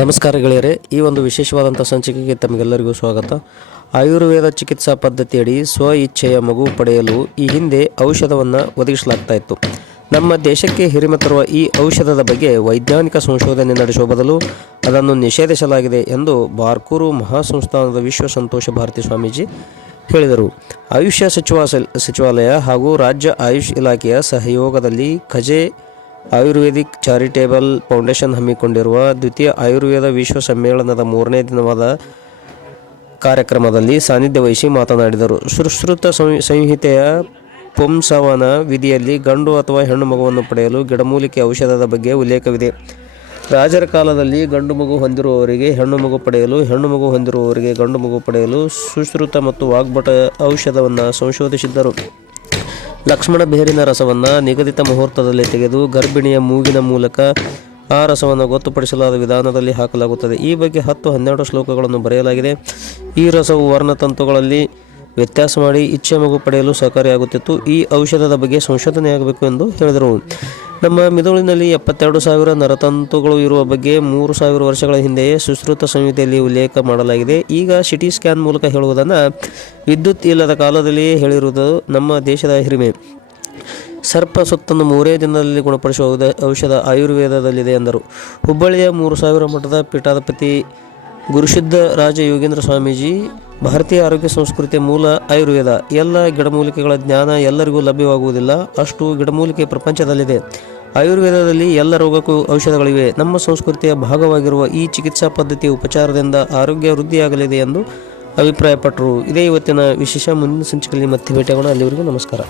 ನಮಸ್ಕಾರ ಗೆಳೆಯರೆ, ಈ ಒಂದು ವಿಶೇಷವಾದಂಥ ಸಂಚಿಕೆಗೆ ತಮಗೆಲ್ಲರಿಗೂ ಸ್ವಾಗತ. ಆಯುರ್ವೇದ ಚಿಕಿತ್ಸಾ ಪದ್ಧತಿಯಡಿ ಸ್ವ ಇಚ್ಛೆಯ ಮಗು ಪಡೆಯಲು ಈ ಹಿಂದೆ ಔಷಧವನ್ನು ಒದಗಿಸಲಾಗ್ತಾ ಇತ್ತು. ನಮ್ಮ ದೇಶಕ್ಕೆ ಹಿರಿಮೆ ತರುವ ಈ ಔಷಧದ ಬಗ್ಗೆ ವೈಜ್ಞಾನಿಕ ಸಂಶೋಧನೆ ನಡೆಸುವ ಬದಲು ಅದನ್ನು ನಿಷೇಧಿಸಲಾಗಿದೆ ಎಂದು ಬಾರ್ಕೂರು ಮಹಾಸಂಸ್ಥಾನದ ವಿಶ್ವ ಸಂತೋಷ ಭಾರತಿ ಸ್ವಾಮೀಜಿ ಹೇಳಿದರು. ಆಯುಷ್ ಸಚಿವಾಲಯ ಹಾಗೂ ರಾಜ್ಯ ಆಯುಷ್ ಇಲಾಖೆಯ ಸಹಯೋಗದಲ್ಲಿ ಖಜೆ ಆಯುರ್ವೇದಿಕ್ ಚಾರಿಟೇಬಲ್ ಫೌಂಡೇಶನ್ ಹಮ್ಮಿಕೊಂಡಿರುವ ದ್ವಿತೀಯ ಆಯುರ್ವೇದ ವಿಶ್ವ ಸಮ್ಮೇಳನದ 3ನೇ ದಿನವಾದ ಕಾರ್ಯಕ್ರಮದಲ್ಲಿ ಸಾನ್ನಿಧ್ಯ ವಹಿಸಿ ಮಾತನಾಡಿದರು. ಸುಶ್ರುತ ಸಂಹಿತೆಯ ಪುಂಸವನ ವಿಧಿಯಲ್ಲಿ ಗಂಡು ಅಥವಾ ಹೆಣ್ಣು ಮಗುವನ್ನು ಪಡೆಯಲು ಗಿಡಮೂಲಿಕೆ ಔಷಧದ ಬಗ್ಗೆ ಉಲ್ಲೇಖವಿದೆ. ರಾಜರ ಕಾಲದಲ್ಲಿ ಗಂಡು ಮಗು ಹೊಂದಿರುವವರಿಗೆ ಹೆಣ್ಣು ಮಗು ಪಡೆಯಲು, ಹೆಣ್ಣು ಮಗು ಹೊಂದಿರುವವರಿಗೆ ಗಂಡು ಮಗು ಪಡೆಯಲು ಸುಶ್ರುತ ಮತ್ತು ವಾಗ್ಭಟ ಔಷಧವನ್ನು ಸಂಶೋಧಿಸಿದ್ದರು. ಲಕ್ಷ್ಮಣ ಬೇರಿನ ರಸವನ್ನು ನಿಗದಿತ ಮುಹೂರ್ತದಲ್ಲಿ ತೆಗೆದು ಗರ್ಭಿಣಿಯ ಮೂಗಿನ ಮೂಲಕ ಆ ರಸವನ್ನು ಗೊತ್ತುಪಡಿಸಲಾದ ವಿಧಾನದಲ್ಲಿ ಹಾಕಲಾಗುತ್ತದೆ. ಈ ಬಗ್ಗೆ 10-12 ಶ್ಲೋಕಗಳನ್ನು ಬರೆಯಲಾಗಿದೆ. ಈ ರಸವು ವರ್ಣತಂತುಗಳಲ್ಲಿ ವ್ಯತ್ಯಾಸ ಮಾಡಿ ಇಚ್ಛೆ ಮಗು ಪಡೆಯಲು ಸಹಕಾರಿಯಾಗುತ್ತಿತ್ತು. ಈ ಔಷಧದ ಬಗ್ಗೆ ಸಂಶೋಧನೆಯಾಗಬೇಕು ಎಂದು ಹೇಳಿದರು. ನಮ್ಮ ಮಿದುಳಿನಲ್ಲಿ 72,000 ನರತಂತುಗಳು ಇರುವ ಬಗ್ಗೆ 3,000 ವರ್ಷಗಳ ಹಿಂದೆಯೇ ಸುಶ್ರುತ ಸಂಹಿತೆಯಲ್ಲಿ ಉಲ್ಲೇಖ ಮಾಡಲಾಗಿದೆ. ಈಗ ಸಿಟಿ ಸ್ಕ್ಯಾನ್ ಮೂಲಕ ಹೇಳುವುದನ್ನು ವಿದ್ಯುತ್ ಇಲ್ಲದ ಕಾಲದಲ್ಲಿಯೇ ಹೇಳಿರುವುದು ನಮ್ಮ ದೇಶದ ಹಿರಿಮೆ. ಸರ್ಪ ಸುತ್ತನ್ನು 3 ದಿನದಲ್ಲಿ ಗುಣಪಡಿಸುವ ಔಷಧ ಆಯುರ್ವೇದದಲ್ಲಿದೆ ಎಂದರು. ಹುಬ್ಬಳ್ಳಿಯ 3,000 ಮಠದ ಪೀಠಾಧಿಪತಿ ಗುರುಸಿದ್ಧ ರಾಜ ಯೋಗೇಂದ್ರ ಸ್ವಾಮೀಜಿ, ಭಾರತೀಯ ಆರೋಗ್ಯ ಸಂಸ್ಕೃತಿಯ ಮೂಲ ಆಯುರ್ವೇದ. ಎಲ್ಲ ಗಿಡಮೂಲಿಕೆಗಳ ಜ್ಞಾನ ಎಲ್ಲರಿಗೂ ಲಭ್ಯವಾಗುವುದಿಲ್ಲ. ಅಷ್ಟು ಗಿಡಮೂಲಿಕೆ ಪ್ರಪಂಚದಲ್ಲಿದೆ. ಆಯುರ್ವೇದದಲ್ಲಿ ಎಲ್ಲ ರೋಗಕ್ಕೂ ಔಷಧಗಳಿವೆ. ನಮ್ಮ ಸಂಸ್ಕೃತಿಯ ಭಾಗವಾಗಿರುವ ಈ ಚಿಕಿತ್ಸಾ ಪದ್ಧತಿಯ ಉಪಚಾರದಿಂದ ಆರೋಗ್ಯ ವೃದ್ಧಿಯಾಗಲಿದೆ ಎಂದು ಅಭಿಪ್ರಾಯಪಟ್ಟರು. ಇದೇ ಇವತ್ತಿನ ವಿಶೇಷ. ಮುಂದಿನ ಸಂಚಿಕೆಯಲ್ಲಿ ಮತ್ತೆ ಭೇಟಿಯಾಗೋಣ. ಅಲ್ಲಿವರೆಗೂ ನಮಸ್ಕಾರ.